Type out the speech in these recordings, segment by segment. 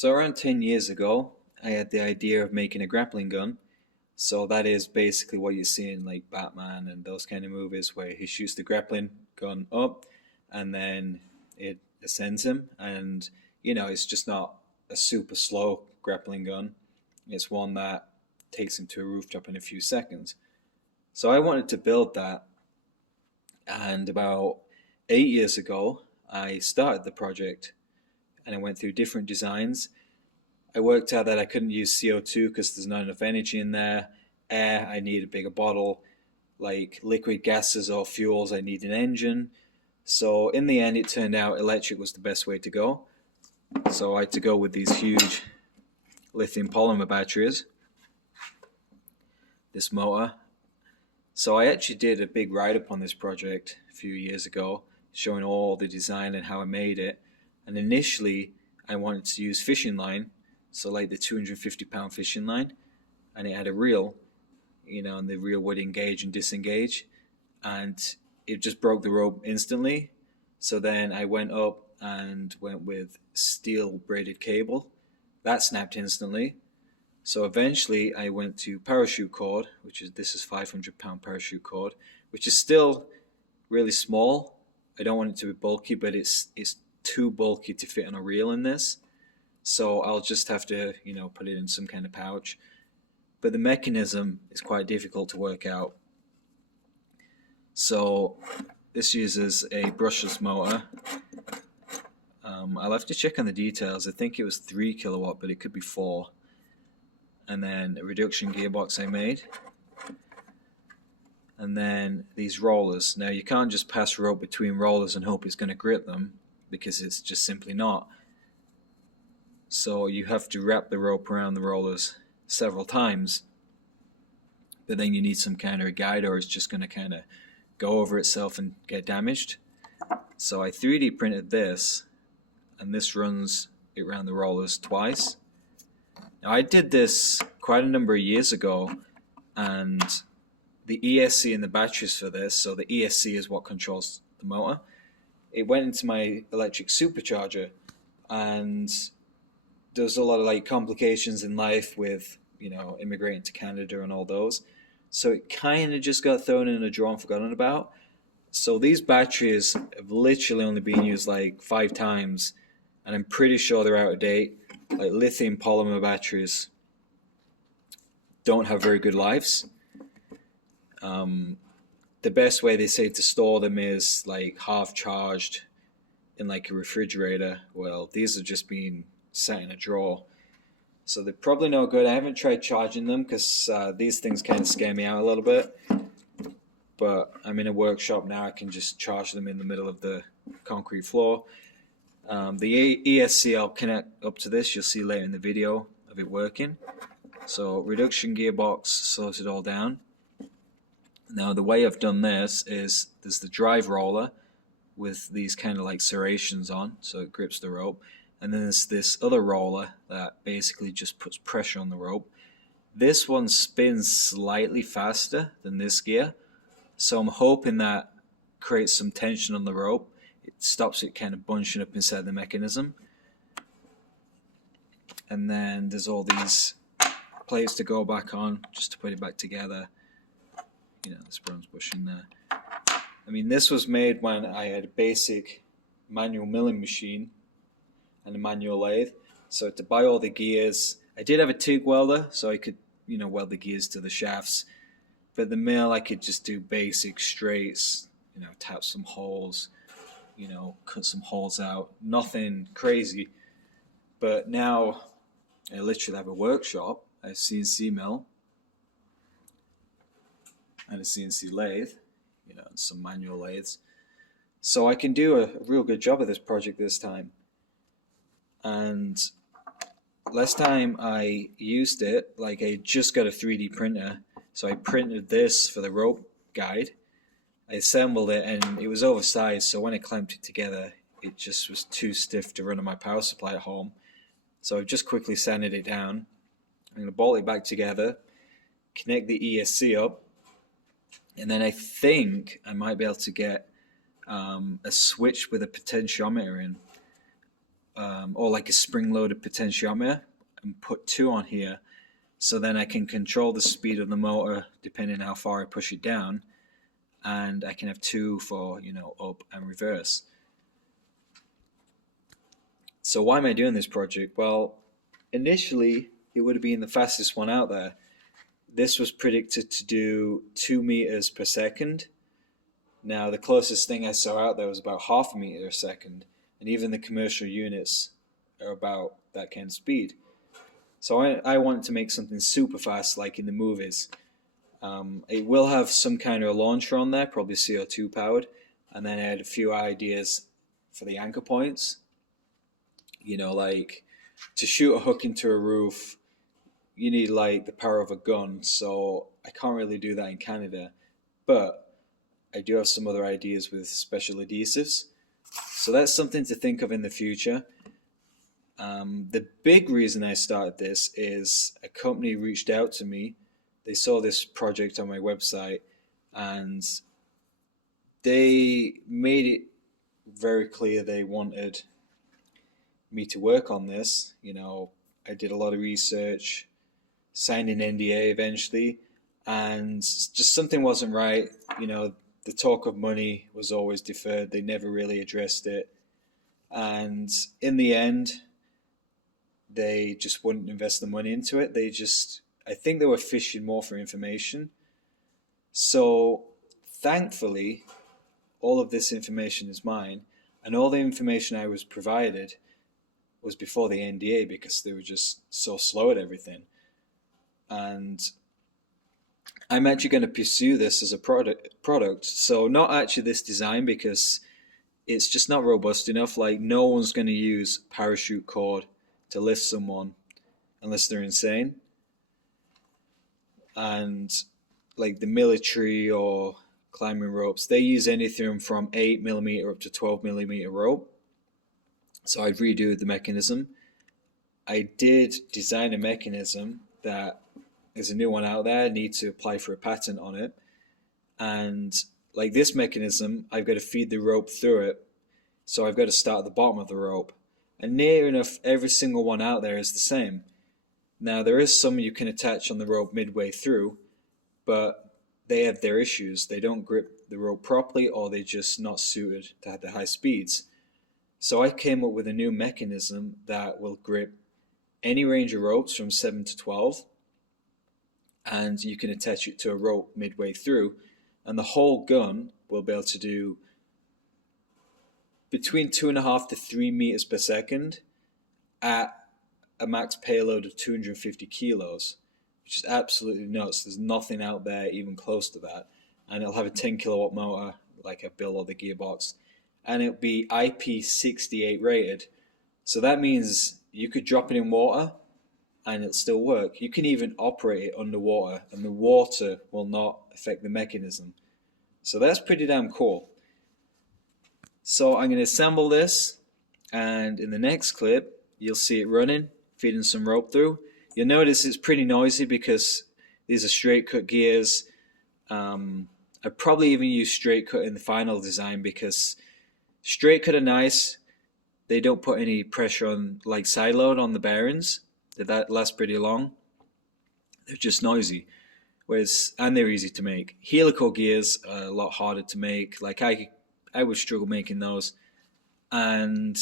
So around 10 years ago, I had the idea of making a grappling gun. So that is basically what you see in like Batman and those kind of movies where he shoots the grappling gun up and then it ascends him. And, it's just not a super slow grappling gun. It's one that takes him to a rooftop in a few seconds. So I wanted to build that. And about 8 years ago, I started the project and I went through different designs. I worked out that I couldn't use CO2 because there's not enough energy in there. Air, I need a bigger bottle. Like liquid gases or fuels, I need an engine. So in the end, it turned out electric was the best way to go. So I had to go with these huge lithium polymer batteries, this motor. So I actually did a big write-up on this project a few years ago, showing all the design and how I made it. And initially, I wanted to use fishing line, so like the 250-pound fishing line, and it had a reel, and the reel would engage and disengage, and it just broke the rope instantly. So then I went up and went with steel braided cable. That snapped instantly. So eventually I went to parachute cord, this is 500-pound parachute cord, which is still really small. I don't want it to be bulky, but it's too bulky to fit on a reel in this. So I'll just have to, put it in some kind of pouch. But the mechanism is quite difficult to work out. So this uses a brushless motor. I'll have to check on the details. I think it was 3 kilowatt, but it could be 4. And then a reduction gearbox I made. And then these rollers. Now you can't just pass rope between rollers and hope it's going to grip them, because it's just simply not. So you have to wrap the rope around the rollers several times, but then you need some kind of a guide or it's just going to kind of go over itself and get damaged. So I 3D printed this, and this runs it around the rollers twice. Now I did this quite a number of years ago, and the ESC and the batteries for this, so the ESC is what controls the motor, it went into my electric supercharger, and there's a lot of complications in life with immigrating to Canada and all those, so it kind of just got thrown in a drawer and forgotten about. So these batteries have literally only been used 5 times, and I'm pretty sure they're out of date. Like lithium polymer batteries don't have very good lives. The best way they say to store them is half charged in a refrigerator. Well, these have just been sat in a drawer, so they're probably no good. I haven't tried charging them because these things kind of scare me out a little bit, but I'm in a workshop now. I can just charge them in the middle of the concrete floor. The ESC I'll connect up to this. You'll see later in the video of it working. So reduction gearbox slows it all down. Now the way I've done this is there's the drive roller with these kind of serrations on, so it grips the rope. And then there's this other roller that basically just puts pressure on the rope. This one spins slightly faster than this gear, so I'm hoping that creates some tension on the rope. It stops it kind of bunching up inside the mechanism. And then there's all these plates to go back on just to put it back together. This bronze bushing there. I mean, this was made when I had a basic manual milling machine and a manual lathe. So to buy all the gears, I did have a TIG welder, so I could, weld the gears to the shafts. But the mill, I could just do basic straights, tap some holes, cut some holes out. Nothing crazy. But now I literally have a workshop, a CNC mill, and a CNC lathe, and some manual lathes. So I can do a real good job of this project this time. And last time I used it, I just got a 3D printer, so I printed this for the rope guide. I assembled it and it was oversized, so when I clamped it together, it just was too stiff to run on my power supply at home. So I've just quickly sanded it down. I'm going to bolt it back together, connect the ESC up, and then I think I might be able to get a switch with a potentiometer in. or like a spring-loaded potentiometer, and put 2 on here, so then I can control the speed of the motor depending on how far I push it down, and I can have 2 for, you know, up and reverse. So why am I doing this project? Well, initially it would have been the fastest one out there. This was predicted to do 2 meters per second. Now the closest thing I saw out there was about half a meter a second, and even the commercial units are about that kind of speed. So I wanted to make something super fast like in the movies. It will have some kind of a launcher on there, probably CO2 powered, and then I had a few ideas for the anchor points. You know, like to shoot a hook into a roof, you need like the power of a gun, so I can't really do that in Canada, but I do have some other ideas with special adhesives. So that's something to think of in the future. The big reason I started this is a company reached out to me. They saw this project on my website and they made it very clear they wanted me to work on this. You know, I did a lot of research, signed an NDA eventually, and just something wasn't right. You know, the talk of money was always deferred. They never really addressed it. And in the end, they just wouldn't invest the money into it. I think they were fishing more for information. So thankfully, all of this information is mine, and all the information I was provided was before the NDA because they were just so slow at everything. And I'm actually going to pursue this as a product. So not actually this design because it's just not robust enough. Like no one's going to use parachute cord to lift someone unless they're insane. And like the military or climbing ropes, they use anything from 8mm up to 12mm rope. So I'd redo the mechanism. I did design a mechanism that is a new one out there. I need to apply for a patent on it. And like this mechanism, I've got to feed the rope through it. So I've got to start at the bottom of the rope. And near enough every single one out there is the same. Now there is some you can attach on the rope midway through, but they have their issues. They don't grip the rope properly, or they're just not suited to the high speeds. So I came up with a new mechanism that will grip any range of ropes from 7 to 12, and you can attach it to a rope midway through, and the whole gun will be able to do between 2.5 to 3 meters per second at a max payload of 250 kilos, which is absolutely nuts. There's nothing out there even close to that. And it'll have a 10 kilowatt motor, like a bill or the gearbox, and it'll be IP68 rated. So that means you could drop it in water and it'll still work. You can even operate it underwater and the water will not affect the mechanism. So that's pretty damn cool. So I'm going to assemble this, and in the next clip you'll see it running, feeding some rope through. You'll notice it's pretty noisy because these are straight cut gears. I'd probably even use straight cut in the final design because straight cut are nice. They don't put any pressure on, like side load on the bearings. That lasts pretty long. They're just noisy. And they're easy to make. Helical gears are a lot harder to make. Like I would struggle making those. And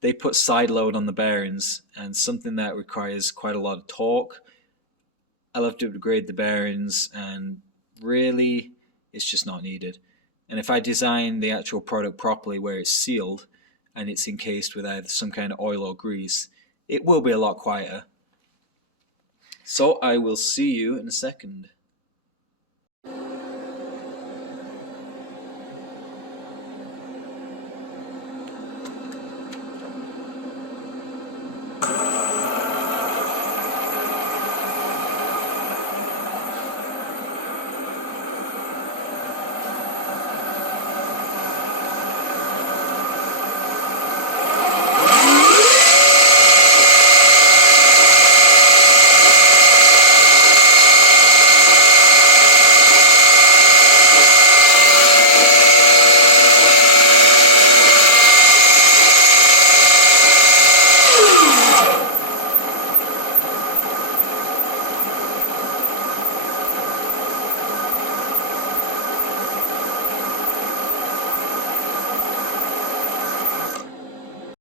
they put side load on the bearings, and something that requires quite a lot of torque. I'll have to upgrade the bearings, and really it's just not needed. And if I design the actual product properly where it's sealed and it's encased with either some kind of oil or grease, it will be a lot quieter. So I will see you in a second.